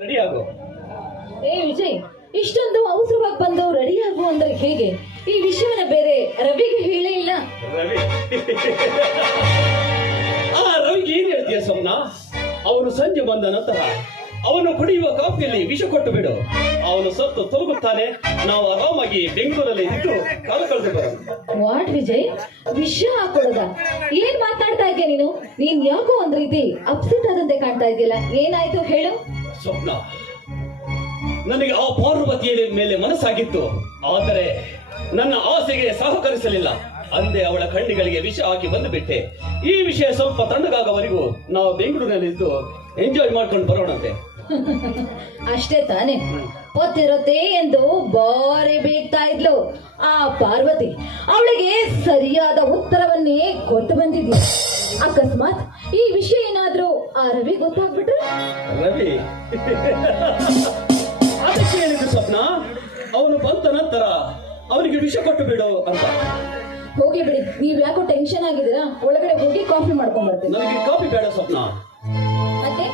Ready ಆಗು. ಏ ವಿಜಯ್, ಇಷ್ಟೊಂದು ಅವಸರವಾಗಿ ಬಂದು ರೆಡಿ ಆಗು ಅಂದ್ರೆ ಹೇಗೆ? ಈ ವಿಷಯವನ್ನ ಬೇರೆ ರವಿಗೆ ಹೇಳೇ ಇಲ್ಲ. ರವಿ ರವಿಗೆ ಏನ್ ಹೇಳ್ತೀಯ ಸೋಮ್ನ? ಅವನು ಸಂಜೆ ಬಂದ ನಂತರ ಅವನು ಕುಡಿಯುವ ಕಾಫಿಯಲ್ಲಿ ವಿಷ ಕೊಟ್ಟು ಬಿಡು. ಅವನು ಸತ್ತು ತೋಗುತ್ತಾನೆ. ನಾವು ಆರಾಮಾಗಿ ಬೆಂಗಳೂರಲ್ಲಿ ಇದ್ದು ಕಾಲ ಕಳೆದು ಬರೋಣ. ವಾಟ್ ವಿಜಯ್, ವಿಷ ಹಾಕೊಡದ? ಏನ್ ಮಾತಾಡ್ತಾ ಇದ್ಯಾ ನೀನು? ನೀನ್ ಯಾಕೋ ಒಂದ್ ರೀತಿ ಅಪ್ಸೆಟ್ ಆದಂತೆ ಕಾಣ್ತಾ ಇದೆಯಲ್ಲ, ಏನಾಯ್ತು ಹೇಳು? ಸ್ವಪ್ನ, ನನಗೆ ಆ ಪಾರ್ವತಿಯ ಮೇಲೆ ಮನಸ್ಸಾಗಿತ್ತು, ಆದರೆ ನನ್ನ ಆಸೆಗೆ ಸಹಕರಿಸಲಿಲ್ಲ. ಅಂದೇ ಅವಳ ಕಣ್ಣಿಗಳಿಗೆ ವಿಷ ಹಾಕಿ ಬಂದು ಬಿಟ್ಟೆ. ಈ ವಿಷಯ ಸ್ವಲ್ಪ ತಣ್ಣಗಾಗವರೆಗೂ ನಾವು ಬೆಂಗಳೂರಿನಲ್ಲಿದ್ದು ಎಂಜಾಯ್ ಮಾಡ್ಕೊಂಡು ಬರೋಣಂತೆ. ಅಷ್ಟೇ ತಾನೆ? ಗೊತ್ತಿರುತ್ತೆ ಎಂದು ಬಾರಿ ಬೇಗ್ತಾ ಇದ್ಲು ಆ ಪಾರ್ವತಿ. ಅವಳಿಗೆ ಸರಿಯಾದ ಉತ್ತರವನ್ನೇ ಕೊಟ್ಟು ಬಂದಿದ್ಯ. ಅಕಸ್ಮಾತ್ ಈ ವಿಷಯ ಏನಾದ್ರೂ ಆ ರವಿ ಗೊತ್ತಾಗ್ಬಿಟ್ರೆ? ರವಿ ಅದಕ್ಕೆ ಹೇಳಿದ್ರು ಸ್ವಪ್ನ, ಅವನು ಬಂದ ನಂತರ ಅವನಿಗೆ ವಿಷ ಕೊಟ್ಟು ಬಿಡು ಅಂತ. ಹೋಗ್ಲಿ ಬಿಡಿ, ನೀವ್ ಯಾಕೋ ಟೆನ್ಷನ್ ಆಗಿದ್ದೀರಾ? ಒಳಗಡೆ ಹೋಗಿ ಕಾಫಿ ಮಾಡ್ಕೊಂಡ್ ಬರ್ತೀನಿ. ನನಗೆ ಕಾಫಿ ಬೇಡ ಸ್ವಪ್ನ, ಮತ್ತೆ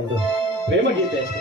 ಒಂದು ಪ್ರೇಮ ಗೀತೆ ಅಷ್ಟೇ.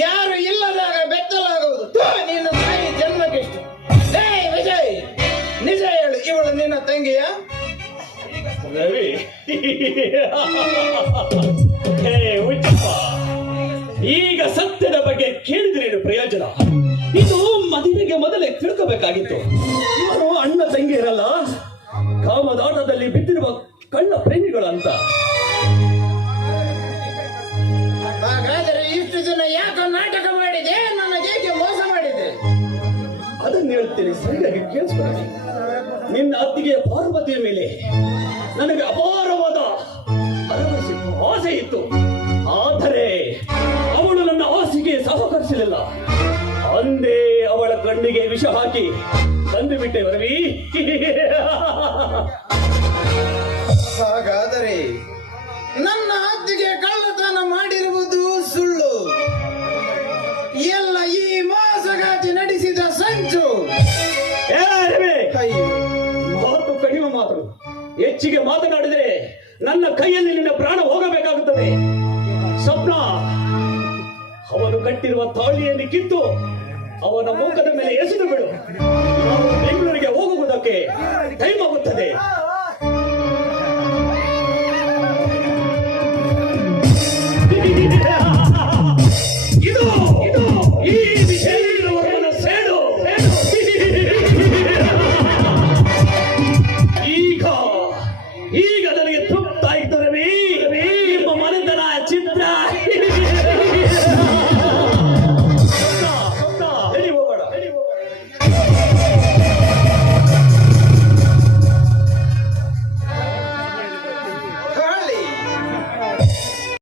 ಯಾರು ಇಲ್ಲದಾಗ ಬೆತ್ತಲಾಗುವುದು. ನಿನ್ನ ತಾಯಿ ಜನ್ಮಕ್ಕೆಷ್ಟು? ವಿಜಯ್, ನಿಜ ಹೇಳು, ಇವಳು ನಿನ್ನ ತಂಗಿಯ? ರವಿ ಹೇ ಹುಚ್ಚಪ್ಪ, ಈಗ ಸತ್ಯದ ಬಗ್ಗೆ ಕೇಳಿದ್ರೇನು ಪ್ರಯೋಜನ? ಇದು ಮದುವೆಗೆ ಮೊದಲೇ ತಿಳ್ಕೋಬೇಕಾಗಿತ್ತು. ಇವರು ಅಣ್ಣ ತಂಗಿಯರಲ್ಲ, ಕಾಮದಾಟದಲ್ಲಿ ಬಿದ್ದಿರುವ ಕಳ್ಳ ಪ್ರೇಮಿಗಳು ಅಂತ. ಹಾಗಾದರೆ ಇಷ್ಟು ದಿನ ಯಾಕೆ ನಾಟಕ ಮಾಡಿದೆ? ನನಗೇಕೆ ಮೋಸ ಮಾಡಿದೆ? ಅದನ್ನ ಹೇಳ್ತೀನಿ, ಸರಿಯಾಗಿ ಕೇಳಿಸ್ಕೊಳ್ಳಿ. ನಿನ್ನ ಅತ್ತಿಗೆಯ ಪಾರ್ವತಿಯ ಮೇಲೆ ನನಗೆ ಅಪಾರವಾದ ಭರವಸೆ ಇತ್ತು, ಆಸೆ ಇತ್ತು. ಆದರೆ ಅವಳು ನನ್ನ ಆಸೆಗೆ ಸಹಕರಿಸಲಿಲ್ಲ. ಅಂದೇ ಅವಳ ಕಣ್ಣಿಗೆ ವಿಷ ಹಾಕಿ ತಂದು ಬಿಟ್ಟೆ ರವಿ. ಹಾಗಾದರೆ ನನ್ನ ಅತ್ತಿಗೆ ಕಳ್ಳತನ ಮಾಡಿರುವುದು ಸುಳ್ಳು. ಎಲ್ಲ ಈ ಮೋಸಗಾತಿ ನಡೆಸಿದ ಸಂಚು. ಅಯ್ಯೋ, ಅಯ್ಯೋ, ಮಾತು ಹೆಚ್ಚಿಗೆ ಮಾತನಾಡಿದರೆ ನನ್ನ ಕೈಯಲ್ಲಿ ನಿನ್ನ ಪ್ರಾಣ ಹೋಗಬೇಕಾಗುತ್ತದೆ. ಸ್ವಪ್ನ, ಅವನು ಕಟ್ಟಿರುವ ತಾಳಿಯನ್ನು ಕಿತ್ತು ಅವನ ಮುಖದ ಮೇಲೆ ಎಸೆದು ಬಿಡು. ನಾವು ಬೆಂಗಳೂರಿಗೆ ಹೋಗುವುದಕ್ಕೆ ಟೈಮ್ ಆಗುತ್ತದೆ. ಇದು ಇದು ಈ ವಿಷಯದ ಸೇಡು. ಈಗ ಈಗ ನನಗೆ ತೃಪ್ತ ಆಯ್ತು ರವಿ. ನಿಮ್ಮ ಮನೆತನ ಚಿತ್ರ